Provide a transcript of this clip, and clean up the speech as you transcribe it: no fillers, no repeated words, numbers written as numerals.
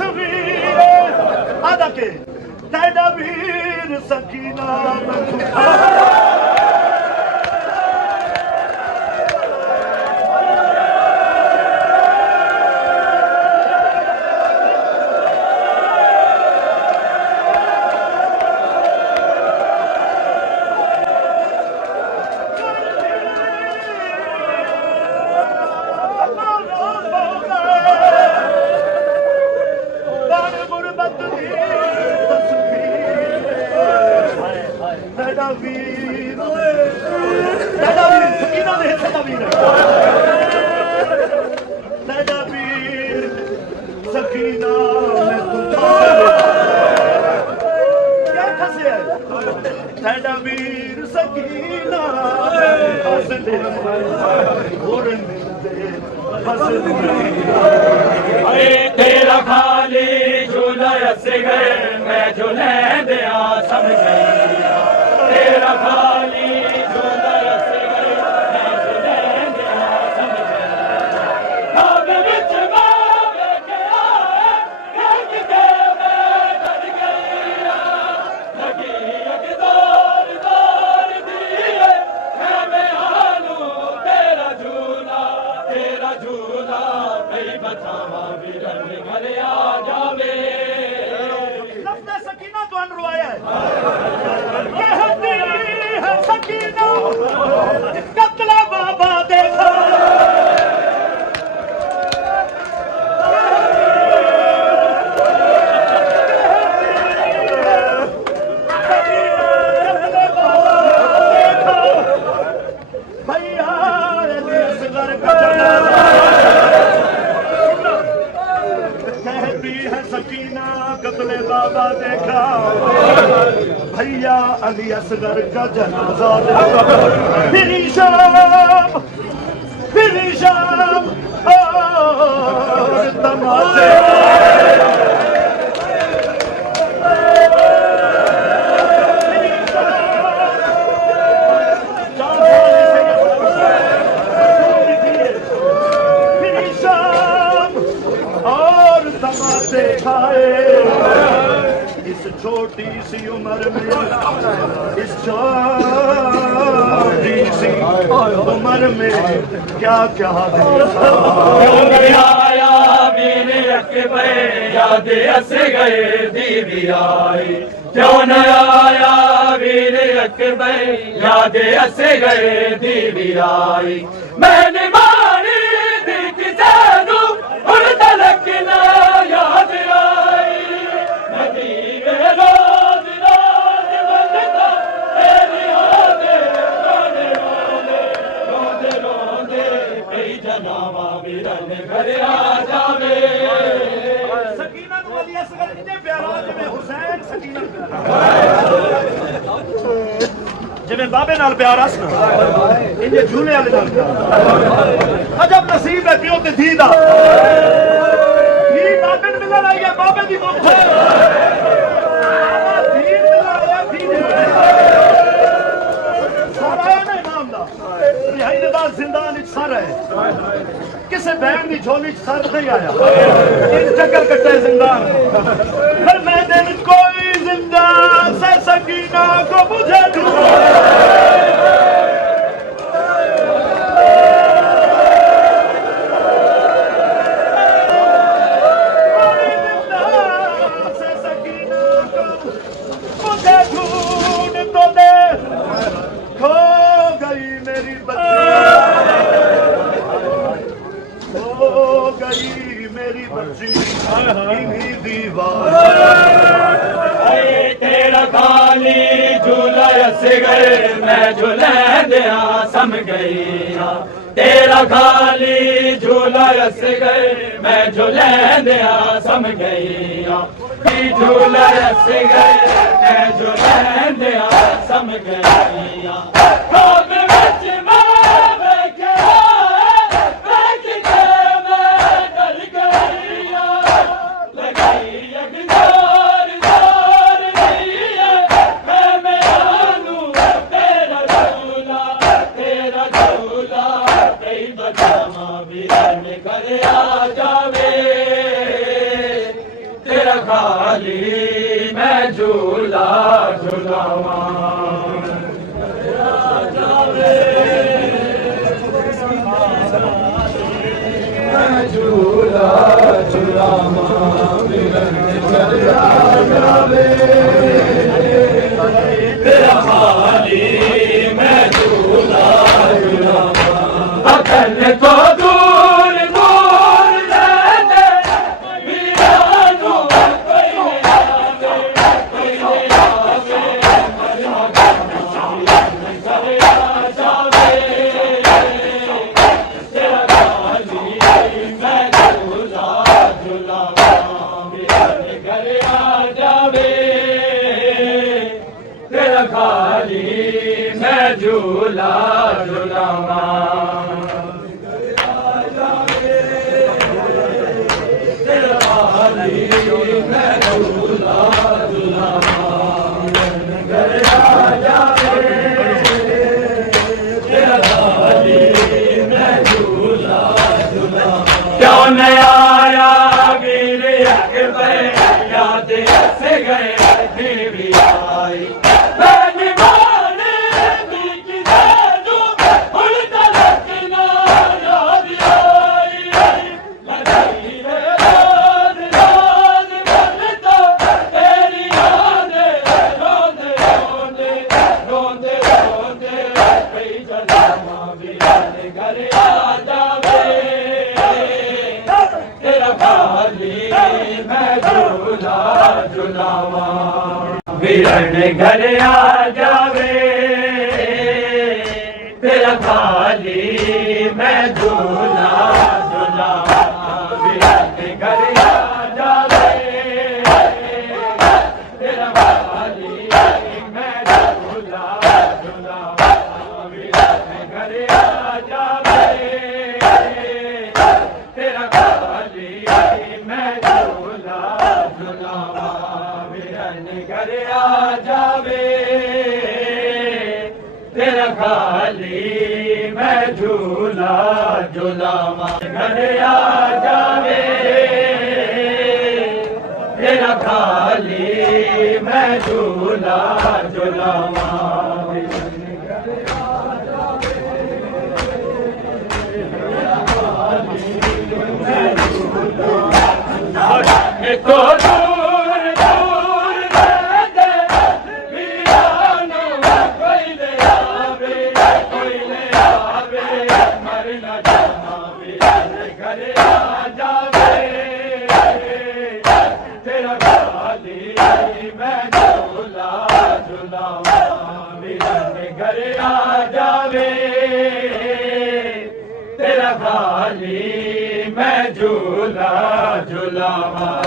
तस्वीर आदा के तेरा वीर सकीना तेरा खाली झूला से गए मैं झूले दिया समझ गया तेरा खाली झूला से गए मैं झूले दिया समझ गया भाग विच भाग के आए एक के मैं डर गया लगी एक दौर दिए मैं आलू तेरा झूला कई बचावा वीरन घर आ जावे लफ्ज़ सकीना तो अनरुआया है कहती है सकीना कत्ल बाबा देखो बाबा देखा भैया अली असगर का जनाजा देखा फिर शाम और तमाशे फिर शाम और तमाशे खाए इस छोटी सी उम्र में इस छोटी सी उम्र में क्या क्या आया मेरे अकबर याद हंस गए दीदी आई क्यों न आया मेरे अकबर याद हंस गए दीदी आई मैंने मारी दी किसानू उन तलक न याद आई जिमें बाबे नाल प्यार अस इंजे झूले वाले नाल अजब नसीब है प्यो ते धी दा धी बाबे ने मिलण आई है बाबे दी मुख धी मिलण आया धी सारा ना इमाम दा रिहाई दे बाद जिंदान विच सर है किसे बहन दी झोली सर नहीं आया इन चक्कर कट्टे जिंदान फिर मैं दिन कोई जिंदान से सकीना को मुझे तेरा खाली झूला से गए मैं झूले दिया सम गई तेरा खाली झूला से गए मैं झूले दिया सम गई झूला से गए मैं झूले दिया सम गई खाली मैं झूला झूलावा मैं झूला झूलावा तेरा खाली मैं झूला झूलावा अकल को दूर दूर रहते वीरानो कोई आवे जावे तेरा खाली मैं झूला झूलावा मेरे घर आ जावे तेरा खाली मैं झूला झूलावा तेरा खाली मैं झूला झूलावा घर आ जावे तेरा खाली मैं झूला झूलावा क्यों न आया वीर अकबर याद से गए भी आई वीरन घर आ जावे तेरा खाली मैं झूला झूलावा वीरन घर आ जावे तेरा खाली मैं झूला झूलावा वीरन घर आ जावे तेरा खाली मैं झूला झूलावा घर आ जावे तेरा खाली मैं झूला झूलावा घर आ जावे तेरा खाली मैं झूला झूलावा तो तेरा खाली मैं झूला झूलावा वीरन घर आ जावे तेरा खाली मैं झूला झूलावा